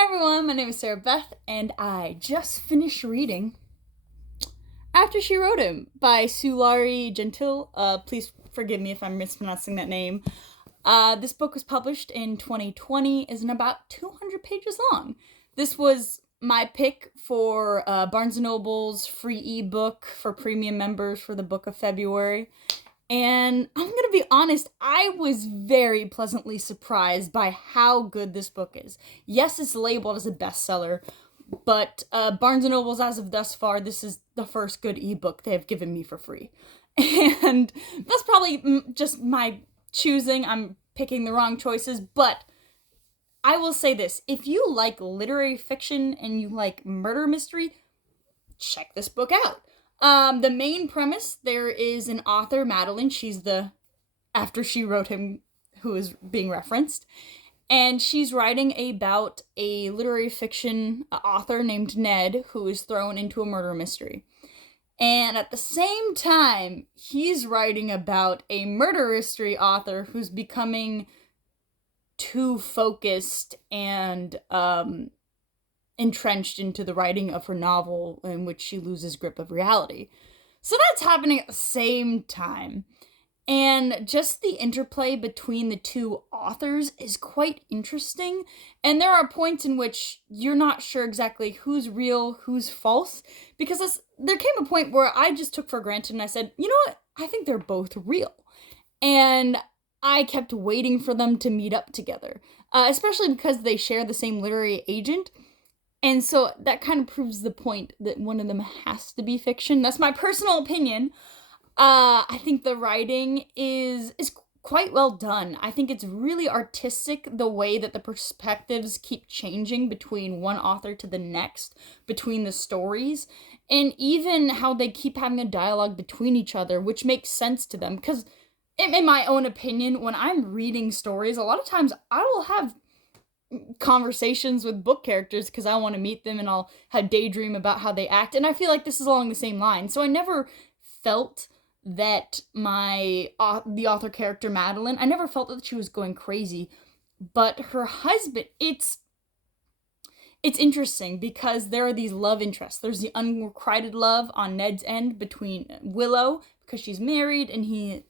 Hi everyone, my name is Sarah Beth, and I just finished reading After She Wrote Him by Sulari Gentill. Please forgive me if I'm mispronouncing that name. This book was published in 2020, is about 200 pages long. This was my pick for Barnes & Noble's free ebook for premium members for the book of February. And I'm going to be honest, I was very pleasantly surprised by how good this book is. Yes, it's labeled as a bestseller, but Barnes & Noble's, as of thus far, this is the first good ebook they have given me for free. And that's probably just my choosing. I'm picking the wrong choices, but I will say this. If you like literary fiction and you like murder mystery, check this book out. The main premise, there is an author, Madeline. She's the After She Wrote Him who is being referenced. And she's writing about a literary fiction author named Ned who is thrown into a murder mystery. And at the same time, he's writing about a murder mystery author who's becoming too focused and entrenched into the writing of her novel in which she loses grip of reality. So that's happening at the same time. And just the interplay between the two authors is quite interesting. And there are points in which you're not sure exactly who's real, who's false. Because there came a point where I just took for granted and I said, you know what? I think they're both real. And I kept waiting for them to meet up together. Especially because they share the same literary agent. And so that kind of proves the point that one of them has to be fiction. That's my personal opinion. I think the writing is quite well done. I think it's really artistic the way that the perspectives keep changing between one author to the next, between the stories, and even how they keep having a dialogue between each other, which makes sense to them. Because in my own opinion, when I'm reading stories, a lot of times I will have conversations with book characters because I want to meet them and I'll have daydream about how they act, and I feel like this is along the same line. So I never felt that the author character Madeline, I never felt that she was going crazy, but her husband, it's interesting because there are these love interests. There's the unrequited love on Ned's end between Willow, because she's married and he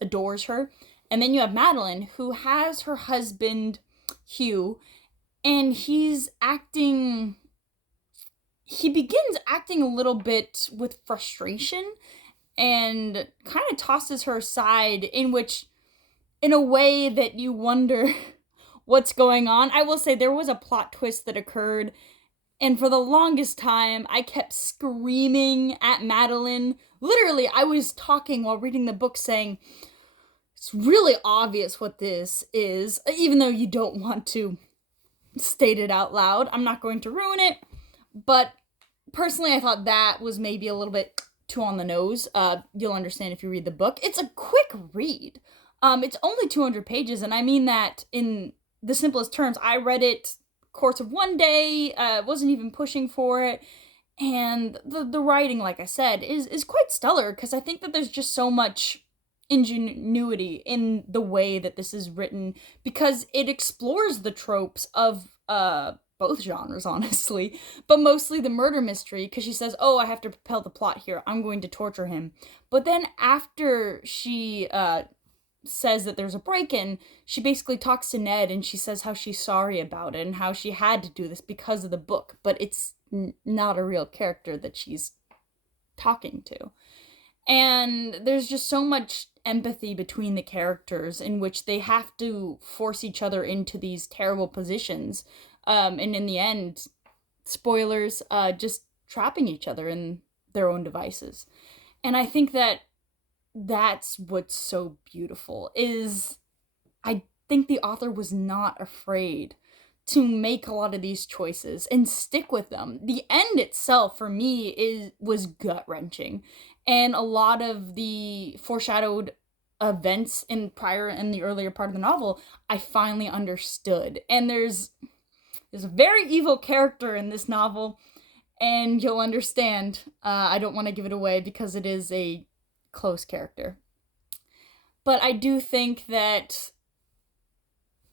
adores her, and then you have Madeline, who has her husband Hugh, and he begins acting a little bit with frustration and kind of tosses her aside in a way that you wonder what's going on. I will say there was a plot twist that occurred, and for the longest time I kept screaming at Madeline. Literally, I was talking while reading the book saying, it's really obvious what this is, even though you don't want to state it out loud. I'm not going to ruin it, but personally I thought that was maybe a little bit too on the nose. You'll understand if you read the book. It's a quick read. It's only 200 pages, and I mean that in the simplest terms. I read it course of one day, wasn't even pushing for it, and the writing, like I said, is quite stellar, because I think that there's just so much ingenuity in the way that this is written, because it explores the tropes of both genres, honestly, but mostly the murder mystery, because she says, oh, I have to propel the plot here, I'm going to torture him. But then after she says that there's a break-in, she basically talks to Ned and she says how she's sorry about it and how she had to do this because of the book, but it's not a real character that she's talking to. And there's just so much empathy between the characters in which they have to force each other into these terrible positions. And in the end, spoilers, just trapping each other in their own devices. And I think that that's what's so beautiful, is I think the author was not afraid to make a lot of these choices and stick with them. The end itself, for me, was gut-wrenching. And a lot of the foreshadowed events in the earlier part of the novel, I finally understood. And there's a very evil character in this novel, and you'll understand. I don't want to give it away because it is a close character. But I do think that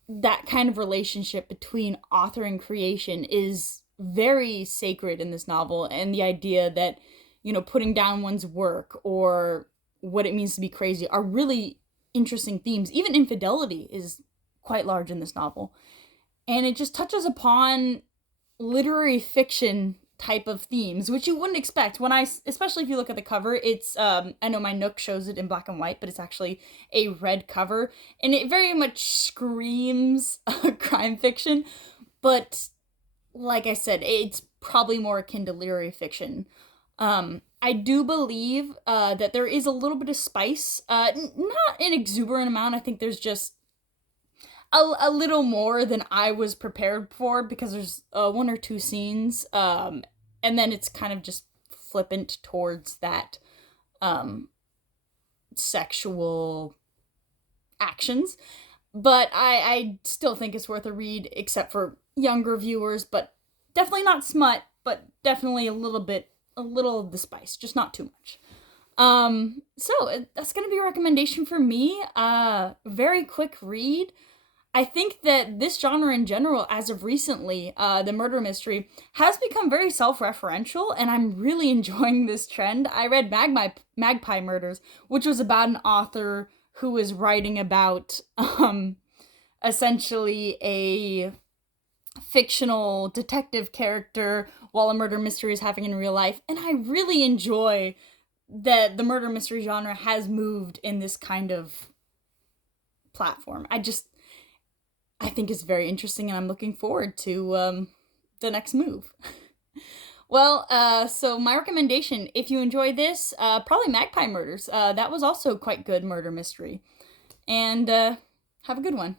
that kind of relationship between author and creation is very sacred in this novel, and the idea that, putting down one's work or what it means to be crazy are really interesting themes. Even infidelity is quite large in this novel. And it just touches upon literary fiction type of themes, which you wouldn't expect especially if you look at the cover. It's I know my Nook shows it in black and white, but it's actually a red cover, and it very much screams crime fiction. But like I said, it's probably more akin to literary fiction. I do believe that there is a little bit of spice, not an exuberant amount. I think there's just a little more than I was prepared for, because there's one or two scenes, and then it's kind of just flippant towards that sexual actions. But I still think it's worth a read, except for younger viewers, but definitely not smut, but definitely a little of the spice, just not too much. So that's gonna be a recommendation for me. Very quick read. I think that this genre in general, as of recently, the murder mystery, has become very self-referential, and I'm really enjoying this trend. I read Magpie Murders, which was about an author who was writing about, essentially a fictional detective character while a murder mystery is happening in real life, and I really enjoy that the murder mystery genre has moved in this kind of platform. I think it's very interesting, and I'm looking forward to the next move. Well, so my recommendation, if you enjoy this, probably Magpie Murders. That was also quite good murder mystery. And have a good one.